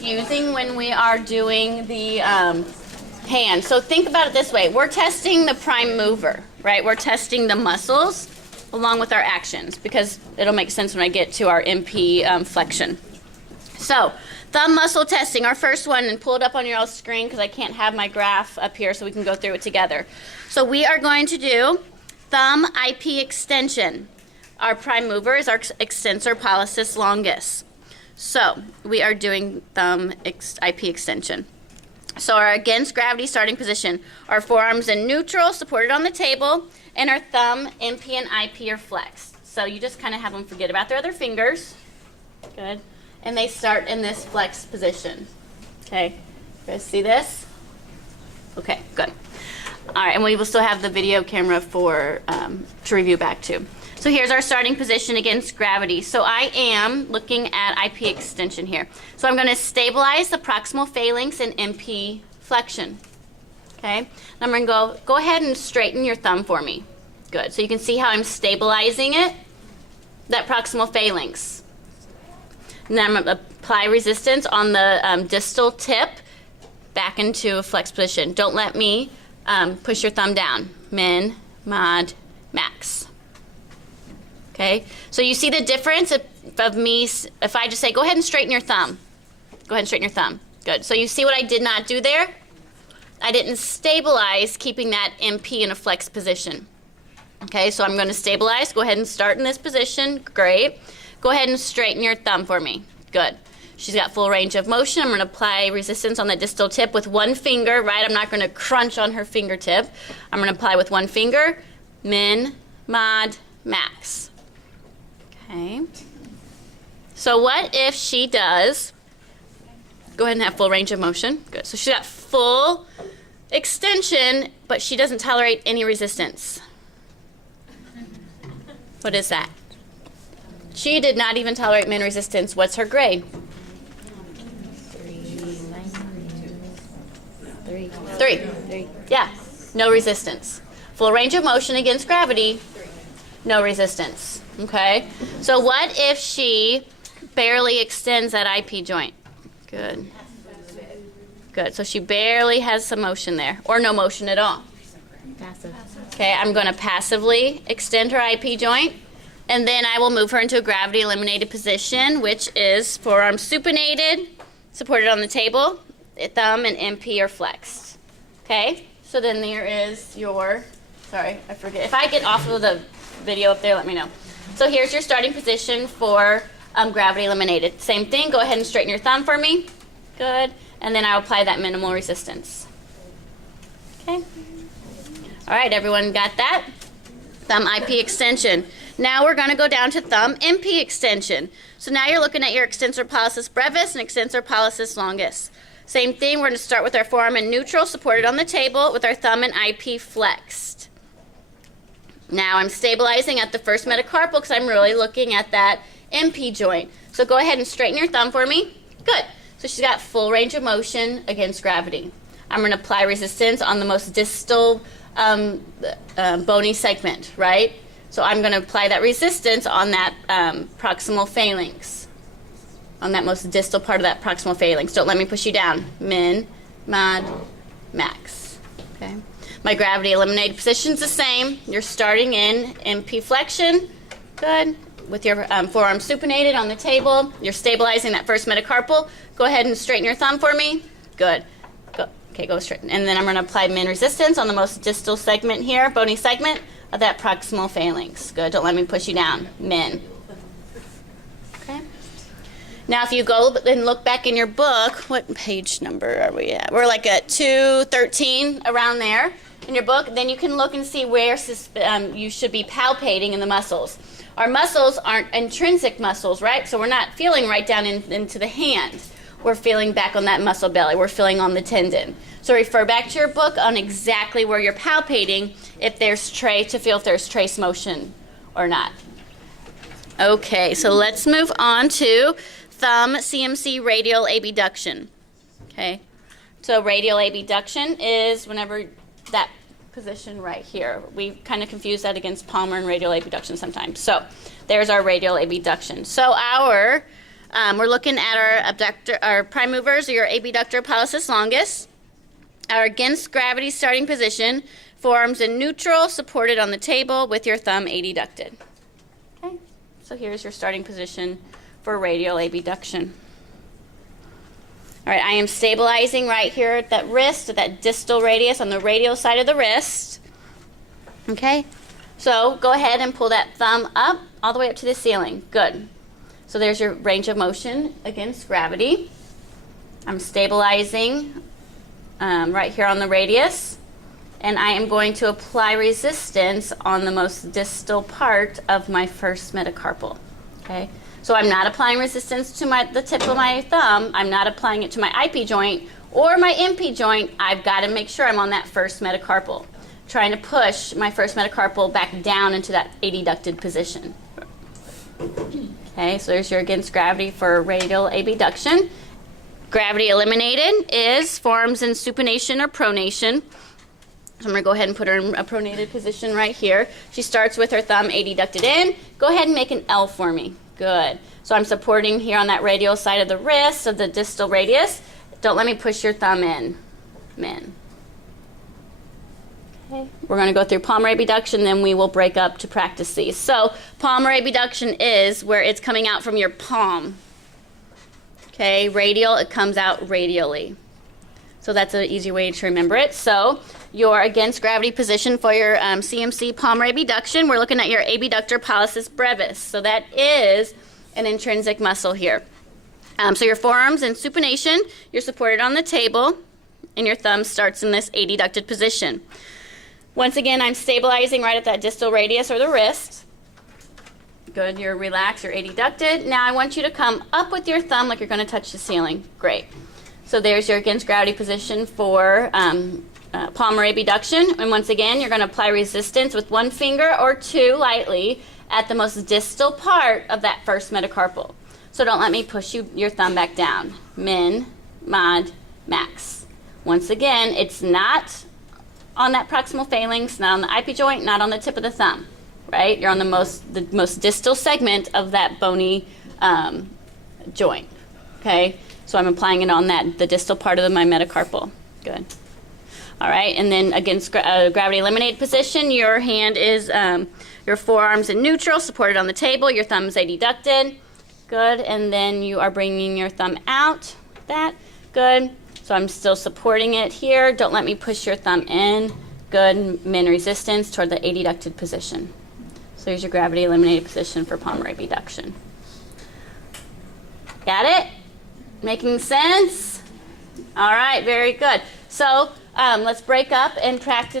confusing when we are doing the hand. So think about it this way. We're testing the prime mover, right? We're testing the muscles along with our actions because it'll make sense when I get to our MP flexion. So thumb muscle testing, our first one, and pull it up on your screen because I can't have my graph up here so we can go through it together. So we are going to do thumb IP extension. Our prime mover is our extensor pollicis longus. So we are doing thumb IP extension. So our against gravity starting position, our forearms in neutral, supported on the table, and our thumb, MP, and IP are flexed. So you just kind of have them forget about their other fingers. Good. And they start in this flexed position. Okay. You guys see this? Okay, good. All right, and we will still have the video camera for to review back to. So here's our starting position against gravity. So I am looking at IP extension here. So I'm going to stabilize the proximal phalanx and MP flexion. Okay, and I'm going to go ahead and straighten your thumb for me. Good. So you can see how I'm stabilizing it, that proximal phalanx. And then I'm going to apply resistance on the distal tip back into a flex position. Don't let me push your thumb down. Min, mod, max. Okay, so you see the difference of me, if I just say, go ahead and straighten your thumb. Go ahead and straighten your thumb. Good. So you see what I did not do there? I didn't stabilize keeping that MP in a flex position. Okay, so I'm going to stabilize. Go ahead and start in this position. Great. Go ahead and straighten your thumb for me. Good. She's got full range of motion. I'm going to apply resistance on the distal tip with one finger, right? I'm not going to crunch on her fingertip. I'm going to apply with one finger. Min, mod, max. Okay. So what if she does, go ahead and have full range of motion. Good. So she's got full extension, but she doesn't tolerate any resistance. What is that? She did not even tolerate min resistance. What's her grade? 3. Yeah. No resistance. Full range of motion against gravity. No resistance. Okay. So what if she barely extends that IP joint? Good. Good. So she barely has some motion there, or no motion at all. Passive. Okay. I'm going to passively extend her IP joint, and then I will move her into a gravity eliminated position, which is forearm supinated, supported on the table. Thumb and MP are flexed. Okay. So then there is your. Sorry, I forget. If I get off of the video up there, let me know. So here's your starting position for gravity eliminated. Same thing. Go ahead and straighten your thumb for me. Good. And then I'll apply that minimal resistance. Okay. All right, everyone got that? Thumb IP extension. Now we're going to go down to thumb MP extension. So now you're looking at your extensor pollicis brevis and extensor pollicis longus. Same thing. We're going to start with our forearm in neutral, supported on the table, with our thumb and IP flexed. Now I'm stabilizing at the first metacarpal because I'm really looking at that MP joint. So go ahead and straighten your thumb for me. Good. So she's got full range of motion against gravity. I'm going to apply resistance on the most distal bony segment, right? So I'm going to apply that resistance on that proximal phalanx, on that most distal part of that proximal phalanx. Don't let me push you down. Min, mod, max. Okay. My gravity eliminated position's the same. You're starting in MP flexion. Good. With your forearm supinated on the table. You're stabilizing that first metacarpal. Go ahead and straighten your thumb for me. Good. Go. Okay, go straight. And then I'm going to apply min resistance on the most distal segment here, bony segment of that proximal phalanx. Good. Don't let me push you down. Min. Okay. Now, if you go and look back in your book, what page number are we at? We're like at 213, around there in your book. Then you can look and see where you should be palpating in the muscles. Our muscles aren't intrinsic muscles, right? So we're not feeling right down into the hand. We're feeling back on that muscle belly. We're feeling on the tendon. So refer back to your book on exactly where you're palpating if there's trace motion or not. Okay, so let's move on to thumb CMC radial abduction. Okay, so radial abduction is whenever that position right here. We kind of confuse that against palmar and radial abduction sometimes. So there's our radial abduction. So our We're looking at our abductor, our prime movers, or your abductor pollicis longus. Our against gravity starting position, forearms in neutral, supported on the table with your thumb adducted. Okay, so here's your starting position for radial abduction. All right, I am stabilizing right here at that wrist, at that distal radius on the radial side of the wrist. Okay, so go ahead and pull that thumb up all the way up to the ceiling. Good. So there's your range of motion against gravity. I'm stabilizing right here on the radius, and I am going to apply resistance on the most distal part of my first metacarpal. Okay. So I'm not applying resistance to the tip of my thumb. I'm not applying it to my IP joint or my MP joint. I've got to make sure I'm on that first metacarpal, trying to push my first metacarpal back down into that adducted position. Okay, so there's your against gravity for radial abduction. Gravity eliminated is forearms in supination or pronation. So I'm going to go ahead and put her in a pronated position right here. She starts with her thumb adducted in. Go ahead and make an L for me. Good. So I'm supporting here on that radial side of the wrist of the distal radius. Don't let me push your thumb in. Okay. We're going to go through palmar abduction, then we will break up to practice these. So palmar abduction is where it's coming out from your palm. Okay, radial, it comes out radially. So that's an easy way to remember it. So your against gravity position for your CMC palmar abduction, we're looking at your abductor pollicis brevis. So that is an intrinsic muscle here. So your forearms in supination, you're supported on the table, and your thumb starts in this adducted position. Once again, I'm stabilizing right at that distal radius or the wrist. Good, you're relaxed, you're adducted. Now I want you to come up with your thumb like you're going to touch the ceiling. Great. So there's your against gravity position for palmar abduction. And once again, you're going to apply resistance with one finger or two lightly at the most distal part of that first metacarpal. So don't let me push your thumb back down. Min, mod, max. Once again, it's not on that proximal phalanx, not on the IP joint, not on the tip of the thumb, right? You're on the most distal segment of that bony joint, okay? So I'm applying it on the distal part of my metacarpal. Good. All right, and then against gravity eliminated position, your hand is, your forearms in neutral, supported on the table, your thumb's adducted. Good, and then you are bringing your thumb out, that, good. So I'm still supporting it here. Don't let me push your thumb in. Good, min resistance toward the adducted position. So here's your gravity eliminated position for palmar abduction. Got it? Making sense? All right, very good. So let's break up and practice.